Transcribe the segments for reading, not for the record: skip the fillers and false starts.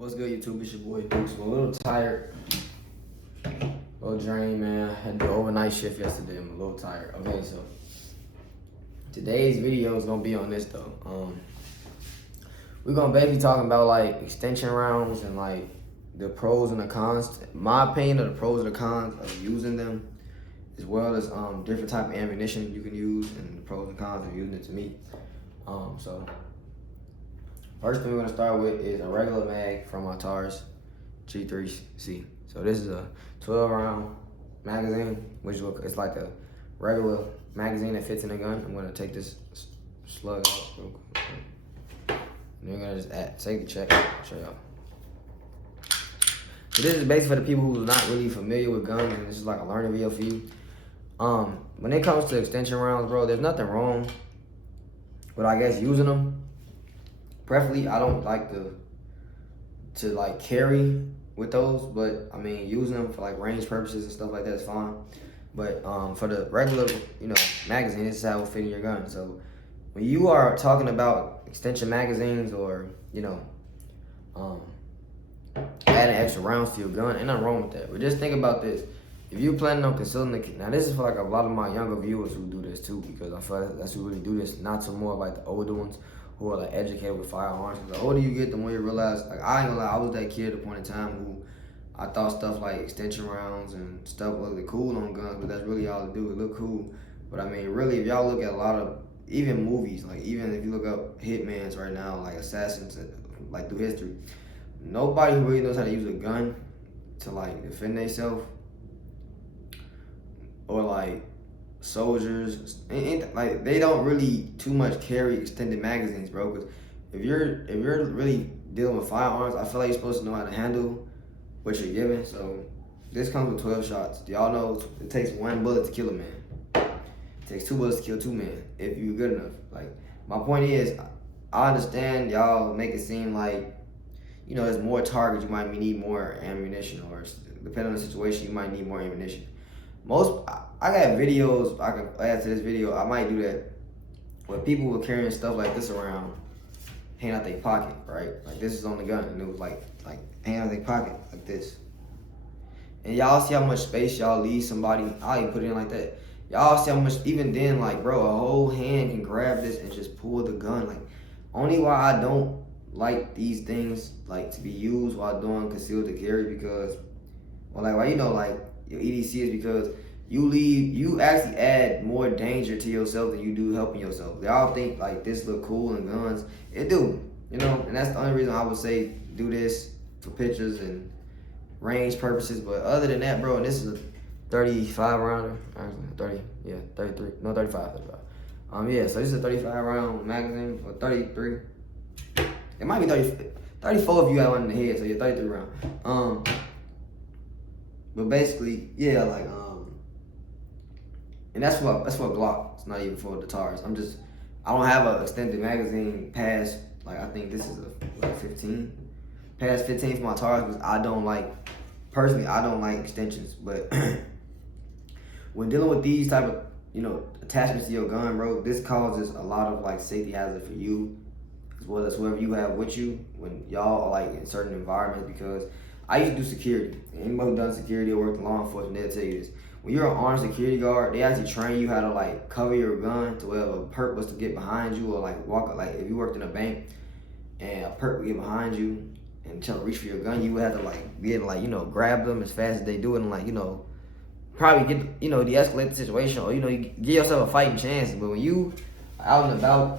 What's good, YouTube? It's your boy Dukes. I'm a little tired, a little drained, man. I had to do overnight shift yesterday. I'm a little tired. Okay, so today's video is gonna be on this though. We're gonna basically talking about like extension rounds and like the pros and the cons. My opinion of the pros and the cons of using them, as well as different type of ammunition you can use and the pros and cons of using it to me. So first thing we're gonna start with is a regular mag from my Taurus G3C. So this is a 12 round magazine, which it's like a regular magazine that fits in a gun. I'm gonna take this slug out real quick. And we're gonna just take the check, show y'all. So this is basically for the people who's not really familiar with guns, and this is like a learning video for you. When it comes to extension rounds, bro, there's nothing wrong with, I guess, using them. Preferably, I don't like to like carry with those, but I mean, using them for like range purposes and stuff like that is fine. But for the regular, magazine, this is how it will fit in your gun. So when you are talking about extension magazines or adding extra rounds to your gun, ain't nothing wrong with that. But just think about this: if you're planning on concealing now this is for like a lot of my younger viewers who do this too, because I feel like that's who really do this, not so more like the older ones who are like educated with firearms. The older you get, the more you realize, like, I ain't gonna lie, I was that kid at a point in time who I thought stuff like extension rounds and stuff looked cool on guns, but that's really all it do. It look cool. But I mean, really, if y'all look at a lot of, even movies, like even if you look up hitmans right now, like assassins, like through history, nobody who really knows how to use a gun to like defend themselves, or like soldiers, like they don't really too much carry extended magazines, bro. Because if you're really dealing with firearms, I feel like you're supposed to know how to handle what you're given. So this comes with 12 shots. Y'all know it takes 1 bullet to kill a man. It takes 2 bullets to kill 2 men if you're good enough. Like, my point is, I understand y'all make it seem like, there's more targets, you might need more ammunition, or depending on the situation, you might need more ammunition. I got videos I can add to this video. I might do that where people were carrying stuff like this around, hanging out their pocket, right? Like this is on the gun, and it was like hanging out their pocket like this. And y'all see how much space y'all leave somebody. I'll even put it in like that. Y'all see how much, even then, like, bro, a whole hand can grab this and just pull the gun. Like, only why I don't like these things like to be used while doing concealed to carry, because, well, like, why your EDC is because you actually add more danger to yourself than you do helping yourself. Y'all think like this look cool in guns. It do, and that's the only reason I would say do this for pictures and range purposes. But other than that, bro, and this is a 35 rounder, actually 33, no 35. So this is a 35 round magazine, or 33. It might be 34 if you got one in the head, so you're 33 round. But basically, yeah, like and that's for a Glock. It's not even for the Taurus. I don't have an extended magazine past, like, I think this is a 15. Past 15 for my Taurus, because I don't like extensions. But when dealing with these type of, attachments to your gun, bro, this causes a lot of like safety hazard for you, as well as whoever you have with you when y'all are like in certain environments. Because I used to do security. Anybody who done security or worked in law enforcement, they'll tell you this. When you're an armed security guard, they actually train you how to like cover your gun to where a perp was to get behind you, or like walk, like if you worked in a bank and a perp would get behind you and try to reach for your gun, you would have to like be able to like, grab them as fast as they do it, and like, probably get, de-escalate the situation, or, you give yourself a fighting chance. But when you are out and about,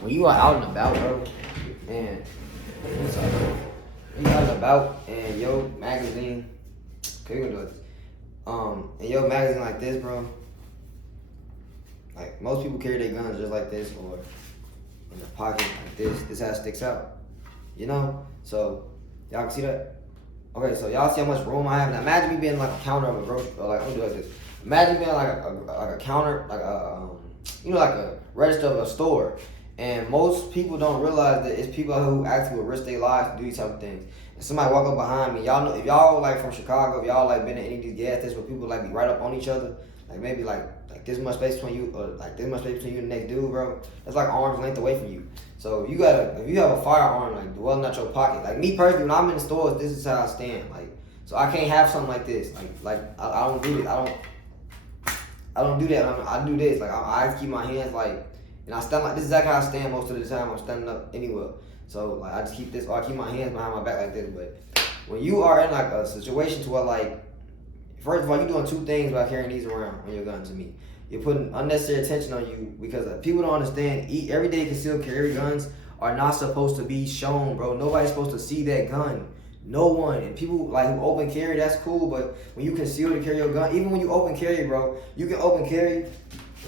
when you are out and about, bro, man, you out and about and your magazine, and your magazine like this, bro, like most people carry their guns just like this, or in their pocket like this. This how it sticks out, So y'all can see that. Okay, so y'all see how much room I have. Now imagine me being like a counter of a grocery, or like, I'm gonna do like this. Imagine being like a counter, like like a register of a store. And most people don't realize that it's people who actually will risk their lives to do these type of things. somebody walk up behind me, y'all know, if y'all like from Chicago, if y'all like been at any of these gas stations where people like be right up on each other, like maybe like this much space between you, or like this much space between you and the next dude, bro, that's like arm's length away from you. So if you have a firearm like dwelling out your pocket, like me personally, when I'm in the stores, this is how I stand. Like, so I can't have something like this. I don't do it. I don't do that. I do this. Like I keep my hands like, and I stand like this is exactly how I stand most of the time. I'm standing up anywhere. So like I just keep this, or I keep my hands behind my back like this. But when you are in like a situation to where like, first of all, you're doing two things by carrying these around on your gun. To me, you're putting unnecessary attention on you because people don't understand. Everyday concealed carry guns are not supposed to be shown, bro. Nobody's supposed to see that gun. No one. And people like who open carry, that's cool. But when you conceal to carry your gun, even when you open carry, bro, you can open carry.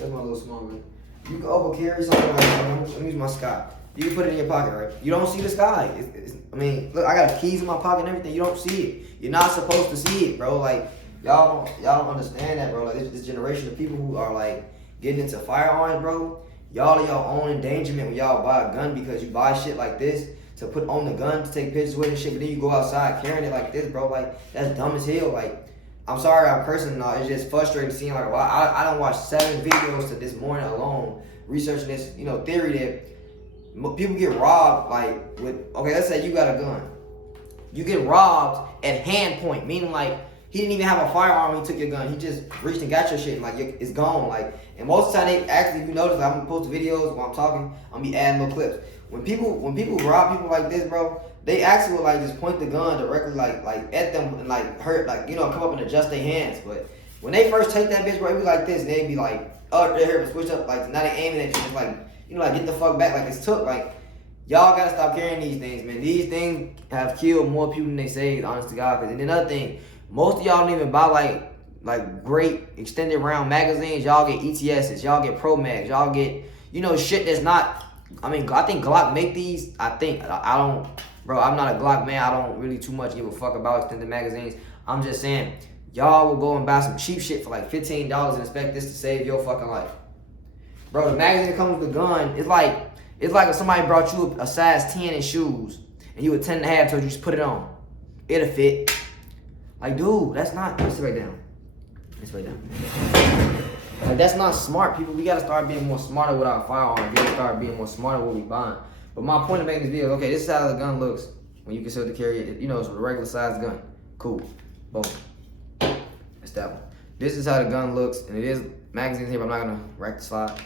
That's my little small one. You can open carry something like, let me use my sky. You can put it in your pocket, right? You don't see the sky. I mean, look, I got keys in my pocket and everything. You don't see it. You're not supposed to see it, bro. Like, y'all don't understand that, bro. Like, this generation of people who are, like, getting into firearms, bro, y'all are your own endangerment when y'all buy a gun because you buy shit like this to put on the gun to take pictures with and shit, but then you go outside carrying it like this, bro. Like, that's dumb as hell. Like, I'm sorry I'm cursing and all. It's just frustrating seeing, like, I done watched 7 videos to this morning alone researching this, theory that people get robbed, like, okay, let's say you got a gun. You get robbed at hand point, meaning, like, he didn't even have a firearm when he took your gun. He just reached and got your shit, and, like, it's gone. Like, and most of the time, they actually, if you notice, I'm gonna post videos while I'm talking, I'm gonna be adding little clips. When people rob people like this, bro, they actually will, like, just point the gun directly, like at them and, like, hurt, like, come up and adjust their hands. But when they first take that bitch, bro, it be like this, and they be like, oh, they're here, switch up, like, now they aiming at you, just like, like, get the fuck back, like it's took. Like, y'all gotta stop carrying these things, man. These things have killed more people than they saved, honest to God. And another thing, most of y'all don't even buy like great extended round magazines. Y'all get ETSs, y'all get Pro Mags, y'all get, shit that's not, I mean, I think Glock make these. I don't, bro, I'm not a Glock man. I don't really too much give a fuck about extended magazines. I'm just saying, y'all will go and buy some cheap shit for like $15 and expect this to save your fucking life. Bro, the magazine that comes with the gun, it's like if somebody brought you a size 10 in shoes and you a 10 and a half, told you just put it on. It'll fit. Like, dude, that's not, let's sit right down. Like, that's not smart, people. We gotta start being more smarter with our firearms. We gotta start being more smarter with what we buying. But my point of making this video is, okay, this is how the gun looks when you consider to carry it. It's a regular size gun. Cool. Boom. That's that one. This is how the gun looks, and it is magazines here, but I'm not gonna rack the slide.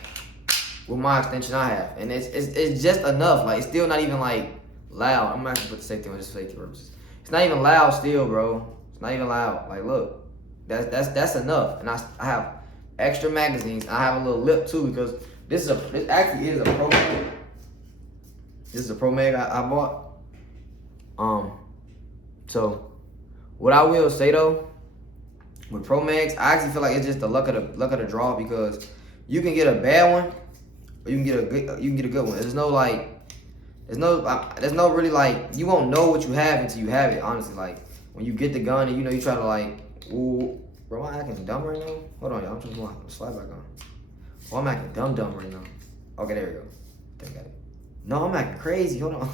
With my extension I have, and it's just enough. Like, it's still not even like loud. I'm not gonna put the safety on just for safety purposes. It's not even loud still, bro. It's not even loud. Like, look, that's enough. And I have extra magazines. I have a little lip too because this actually is a Pro Mag. This is a Pro Mag I bought. So what I will say though, with Pro Mags, I actually feel like it's just the luck of the draw because you can get a bad one. Or you can get a good one. There's no really like, you won't know what you have until you have it. Honestly, like when you get the gun and you try to like, ooh, bro, am I acting dumb right now? Hold on, y'all. I'm trying to slide back on. Oh, I'm acting dumb right now. Okay, there we go. Think I got it. No, I'm acting crazy. Hold on.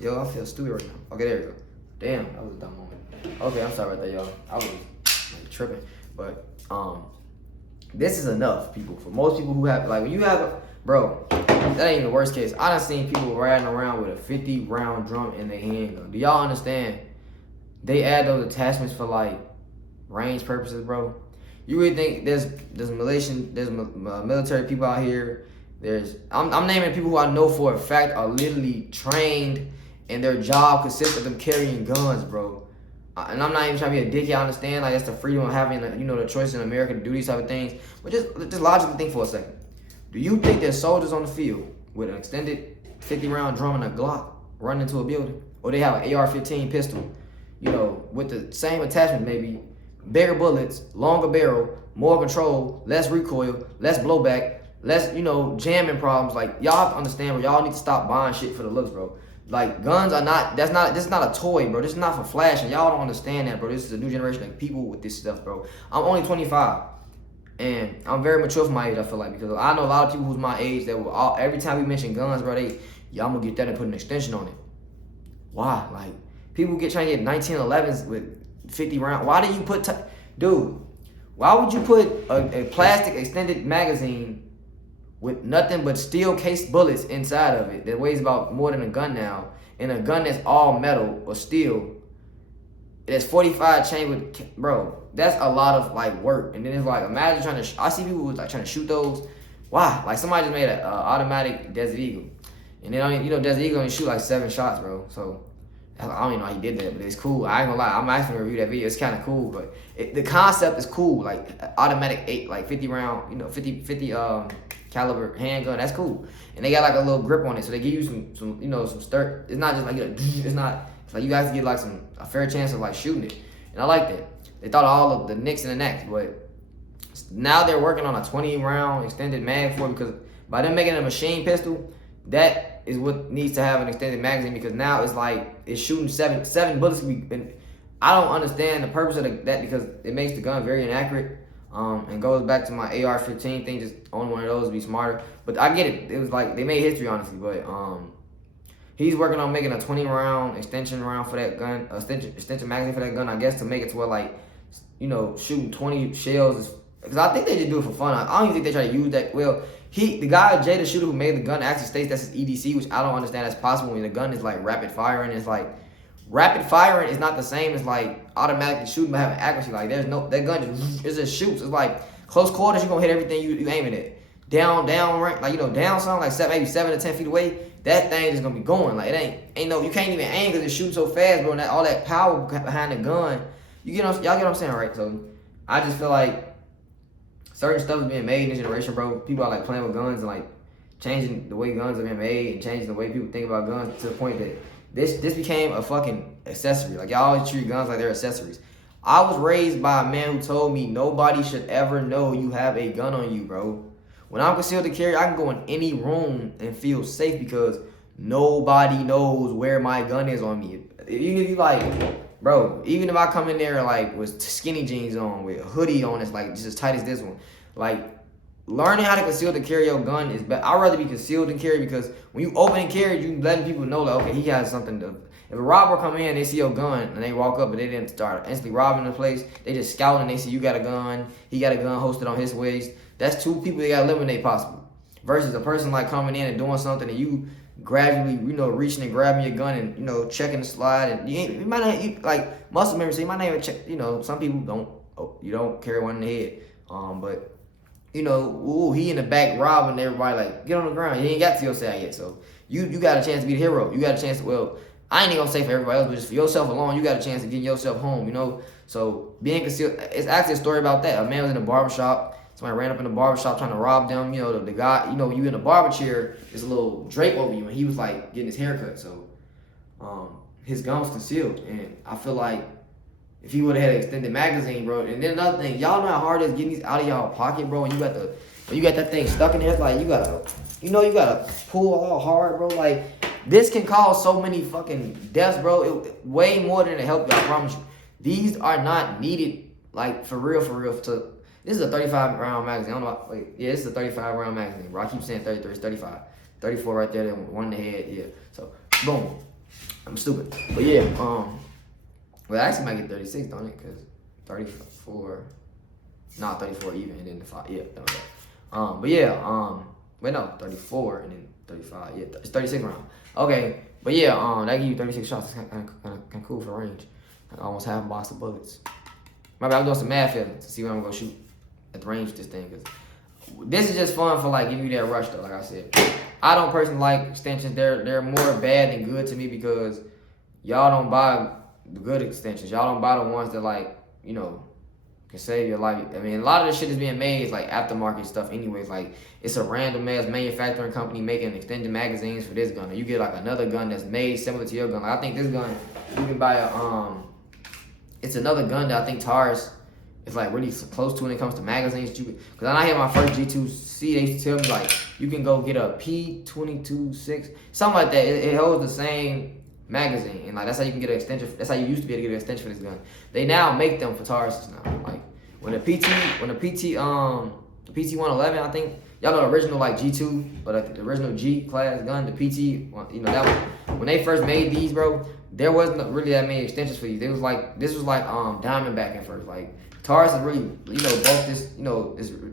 Yo, I feel stupid right now. Okay, there we go. Damn, that was a dumb moment. Okay, I'm sorry about that, y'all. I was like tripping, but this is enough, people. For most people who have, like, when you have, bro, that ain't even the worst case. I done seen people riding around with a 50-round drum in their handgun. Do y'all understand? They add those attachments for like range purposes, bro. You really think there's military people out here? I'm naming people who I know for a fact are literally trained, and their job consists of them carrying guns, bro. And I'm not even trying to be a dickhead. I understand, like, that's the freedom of having, the choice in America to do these type of things. But just logically think for a second. Do you think there's soldiers on the field with an extended 50-round drum and a Glock running into a building? Or they have an AR-15 pistol, with the same attachment maybe, bigger bullets, longer barrel, more control, less recoil, less blowback, less, jamming problems. Like, y'all have to understand, bro. Y'all need to stop buying shit for the looks, bro. Like, guns are not, this is not a toy, bro. This is not for flashing. Y'all don't understand that, bro. This is a new generation of people with this stuff, bro. I'm only 25, and I'm very mature for my age, I feel like, because I know a lot of people who's my age that will, every time we mention guns, bro, I'm gonna get that and put an extension on it. Why? Like, People trying to get 1911s with 50 rounds. Why do you put, dude? Why would you put a plastic extended magazine with nothing but steel cased bullets inside of it that weighs about more than a gun now, and a gun that's all metal or steel? It's 45 chamber, bro. That's a lot of like work. And then it's like, imagine trying to. I see people who's like trying to shoot those. Why? Like somebody just made an automatic Desert Eagle, and then Desert Eagle only shoot like 7 shots, bro. So I don't even know how he did that, but it's cool. I ain't gonna lie, I'm actually gonna review that video. It's kind of cool, but the concept is cool. Like automatic 50 round, 50 caliber handgun. That's cool. And they got like a little grip on it, so they give you some stir. It's not just like it's not. It's like you guys get like a fair chance of like shooting it, and I like that. They thought of all of the nicks and the necks, but now they're working on a 20 round extended mag for it, because by them making a machine pistol, that is what needs to have an extended magazine, because now it's like it's shooting seven bullets. And I don't understand the purpose of that, because it makes the gun very inaccurate. And goes back to my AR-15 thing. Just only one of those to be smarter. But I get it. It was like they made history, honestly. But he's working on making a 20 round extension round for that gun, extension magazine for that gun. I guess to make it to where like shooting 20 shells is. Because I think they just do it for fun. I don't even think they try to use that. Well, the guy, Jay the shooter who made the gun, actually states that's his EDC, which I don't understand that's possible when the gun is like rapid firing. It's like rapid firing is not the same as like automatically shooting but having accuracy. Like that gun just shoots. It's like close quarters, you're gonna hit everything you aiming at. Down range, like down something like maybe 7 to 10 feet away. That thing is gonna be going. Like it ain't no, you can't even aim because it's shooting so fast, bro. And all that power behind the gun, y'all get what I'm saying, right? So I just feel like certain stuff is being made in this generation, bro. People are like playing with guns and like changing the way guns are being made and changing the way people think about guns to the point that this became a fucking accessory. Like y'all always treat guns like they're accessories. I was raised by a man who told me nobody should ever know you have a gun on you, bro. When I'm concealed to carry, I can go in any room and feel safe because nobody knows where my gun is on me. You like, bro, even if I come in there like with skinny jeans on, with a hoodie on that's like just as tight as this one, like learning how to conceal to carry your gun is better. I'd rather be concealed than carry, because when you open and carry, you letting people know like, okay, he has something to. If a robber come in, they see your gun and they walk up and they didn't start instantly robbing the place, they just scout and they see you got a gun, he got a gun hosted on his waist. That's 2 people they gotta eliminate possible. Versus a person like coming in and doing something and you gradually, reaching and grabbing your gun and checking the slide, and you might not like muscle memory, so you might not even check. Some people don't carry one in the head. But he in the back robbing everybody, like get on the ground. You ain't got to your side yet, so you got a chance to be the hero. You got a chance to, I ain't even gonna say for everybody else, but just for yourself alone, you got a chance to get yourself home. So being concealed, it's actually a story about that. A man was in a barbershop. Somebody ran up in the barbershop trying to rob them. The guy, you in a barber chair, there's a little drape over you, and he was like getting his hair cut. So his gun was concealed. And I feel like if he would have had an extended magazine, bro. And then another thing, y'all know how hard it is getting these out of y'all pocket, bro. And you got that thing stuck in there, it's like you gotta pull all hard, bro. Like this can cause so many fucking deaths, bro. Way more than it help you, I promise you. These are not needed, like for real. This is a 35 round magazine. I don't know. This is a 35 round magazine, bro. I keep saying 33. It's 35. 34 right there. Then one in the head. Yeah. So boom. I'm stupid. But yeah. Well, I actually might get 36, don't it? Because 34. Nah, 34 even, and then the 5. Yeah. But yeah. Wait, no, 34 and then 35. Yeah, it's 36 round. Okay. But yeah. That give you 36 shots. It's kind of cool for range. Almost half a box of bullets. Maybe I'm doing some math here to see when I'm gonna shoot at the range with this thing. Cause this is just fun for like giving you that rush though. Like I said, I don't personally like extensions. They're more bad than good to me because y'all don't buy the good extensions. Y'all don't buy the ones that like can save your life. I mean, a lot of the shit that's being made is like aftermarket stuff anyways. Like it's a random ass manufacturing company making extended magazines for this gun. Or you get like another gun that's made similar to your gun. Like I think this gun you can buy it's another gun that I think Taurus is like really close to when it comes to magazines. Because when I had my first G2C, they used to tell me like you can go get a P226, something like that. It holds the same magazine, and like that's how you can get an extension. That's how you used to be able to get an extension for this gun. They now make them for Tauruses now. Like the PT111, I think y'all know the original like G2, but the original G class gun, the PT, that one. When they first made these, bro, there wasn't really that many extensions for these. This was like Diamondback at first. Like Taurus has really, bulked this,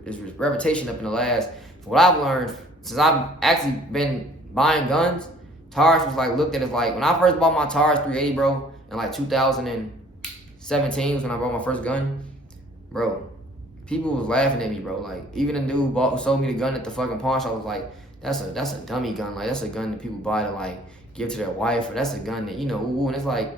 his reputation up in the last. From what I've learned since I've actually been buying guns, Taurus was like looked at as like when I first bought my Taurus 380, bro, in like 2017 was when I bought my first gun, bro. People was laughing at me, bro. Like even the dude who sold me the gun at the fucking pawn shop was like, that's a dummy gun. Like that's a gun that people buy to like give to their wife, or that's a gun that ooh, and it's like.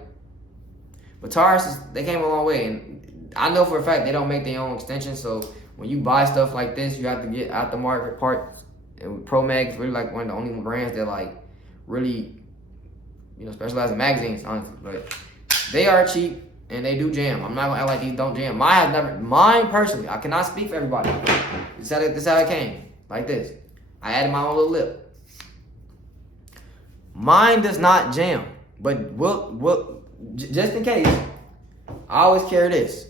But Taurus, they came a long way, and I know for a fact they don't make their own extensions. So when you buy stuff like this, you have to get out the market parts. And Pro Mag is really like one of the only brands that like really, specialize in magazines, honestly. But they are cheap and they do jam. I'm not gonna act like these don't jam. Mine personally, I cannot speak for everybody. This is how it came, like this. I added my own little lip. Mine does not jam, but just in case, I always carry this,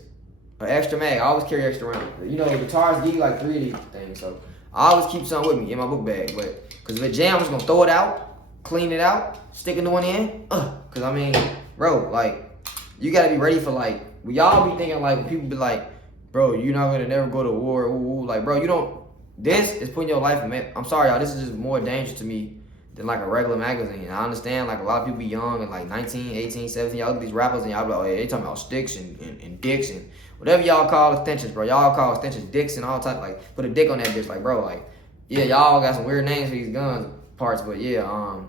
an extra mag. I always carry extra around. The Taurus give you like 3 of these things, so I always keep something with me in my book bag. But because if it jams, I'm just gonna throw it out, clean it out, stick a new one in. Cause I mean, bro, like you gotta be ready for like. We all be thinking like when people be like, bro, you're not gonna never go to war. Ooh, like, bro, you don't. This is putting your life in. I'm sorry, y'all. This is just more dangerous to me than like a regular magazine. And I understand like a lot of people be young and like 19, 18, 17. Y'all look at these rappers and y'all be like, oh yeah, they talking about sticks and dicks and whatever y'all call extensions, bro. Y'all call extensions dicks and all type. Like put a dick on that bitch, like bro. Like yeah, y'all got some weird names for these guns parts, but yeah,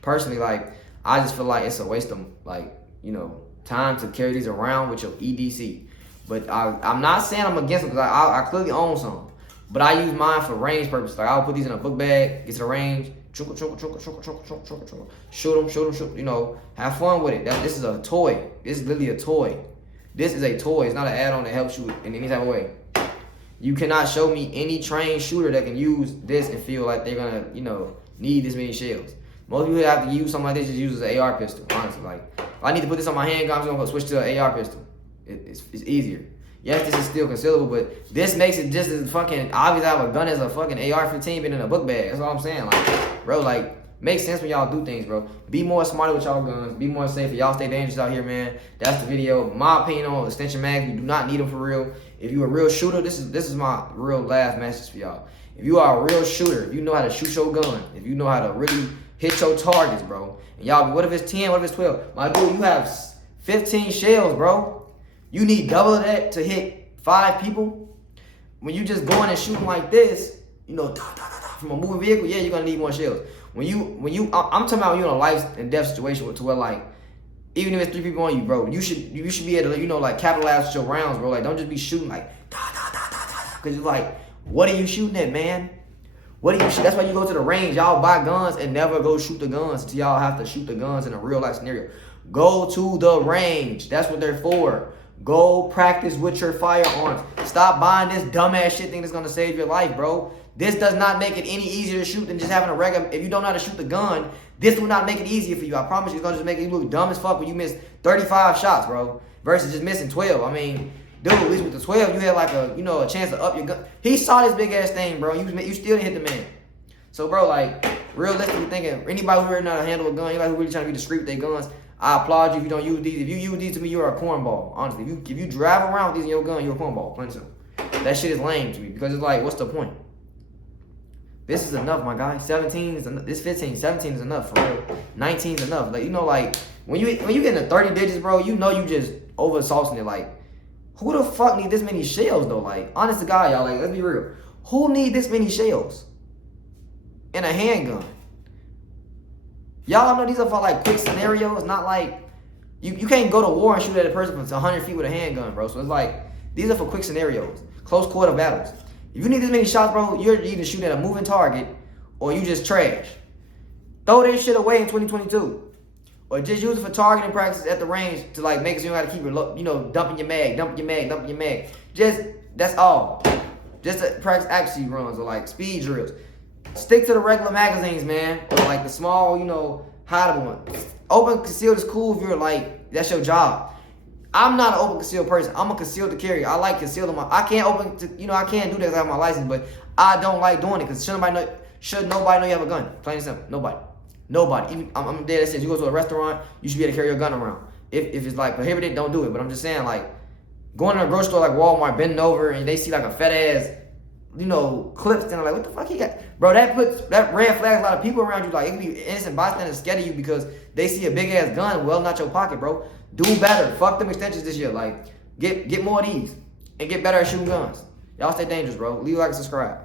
personally like I just feel like it's a waste of like time to carry these around with your EDC. But I'm not saying I'm against them because I clearly own some. But I use mine for range purposes. Like I'll put these in a book bag, get to the range, shoot them, have fun with it. This is a toy. This is literally a toy. This is a toy. It's not an add-on that helps you in any type of way. You cannot show me any trained shooter that can use this and feel like they're gonna, need this many shells. Most people have to use something like this just use an AR pistol, honestly. Like, if I need to put this on my handgun, I'm just gonna switch to an AR pistol. It's easier. Yes, this is still concealable, but this makes it just as fucking obvious. I have a gun as a fucking AR-15 been in a book bag. That's all I'm saying. Like, bro, like, makes sense when y'all do things, bro. Be more smarter with y'all guns. Be more safe. Y'all stay dangerous out here, man. That's the video. My opinion on extension mags. You do not need them for real. If you're a real shooter, this is my real last message for y'all. If you are a real shooter, if you know how to shoot your gun, if you know how to really hit your targets, bro. And y'all, what if it's 10? What if it's 12? My dude, you have 15 shells, bro. You need double of that to hit 5 people. When you just going and shooting like this, from a moving vehicle, yeah, you're gonna need more shells. I'm talking about you in a life and death situation to where like, even if it's 3 people on you, bro, you should be able to, like capitalize with your rounds, bro. Like don't just be shooting like, cause it's like, what are you shooting at, man? What do you shoot? That's why you go to the range. Y'all buy guns and never go shoot the guns until y'all have to shoot the guns in a real life scenario. Go to the range. That's what they're for. Go practice with your firearms. Stop buying this dumbass shit thing that's gonna save your life, bro. This does not make it any easier to shoot than just having a regular. If you don't know how to shoot the gun, this will not make it easier for you. I promise you, it's gonna just make you look dumb as fuck when you miss 35 shots, bro. Versus just missing 12. I mean, dude, at least with the 12, you had like a chance to up your gun. He saw this big ass thing, bro. You still didn't hit the man. So, bro, like, realistically thinking, anybody who really know how to handle a gun, anybody who really trying to be discreet with their guns, I applaud you if you don't use these. If you use these to me, you're a cornball. Honestly, if you drive around with these in your gun, you're a cornball. Plain and simple. That shit is lame to me because it's like, what's the point? This is enough, my guy. 17 is enough. This 15, 17 is enough for real. 19 is enough. Like like when you get into 30 digits, bro, you just over saucing it. Like, who the fuck need this many shells though? Like, honest to God, y'all. Like, let's be real. Who need this many shells in a handgun? Y'all know these are for like quick scenarios, not like you can't go to war and shoot at a person from 100 feet with a handgun, bro. So it's like these are for quick scenarios, close quarter battles. If you need this many shots, bro, you're either shooting at a moving target or you just trash. Throw this shit away in 2022, or just use it for targeting practice at the range to like make sure you know how to keep it, dumping your mag. Just that's all. Just to practice accuracy runs or like speed drills. Stick to the regular magazines, man. Or like the small, hideable one. Open concealed is cool if you're like, that's your job. I'm not an open concealed person. I'm a concealed to carry. I like concealed. I can't open to, I can't do that because I have my license, but I don't like doing it because should nobody know you have a gun? Plain and simple. Nobody. Nobody. Even, I'm dead serious. You go to a restaurant, you should be able to carry your gun around. If it's like prohibited, don't do it. But I'm just saying, like, going to a grocery store like Walmart, bending over, and they see like a fat ass, clips, and they're like, what the fuck he got? Bro, that red flags a lot of people around you. Like, it could be innocent bystanders scared of you because they see a big ass gun well not your pocket, bro. Do better. Fuck them extensions this year. Like, get more of these and get better at shooting guns. Y'all stay dangerous, bro. Leave a like and subscribe.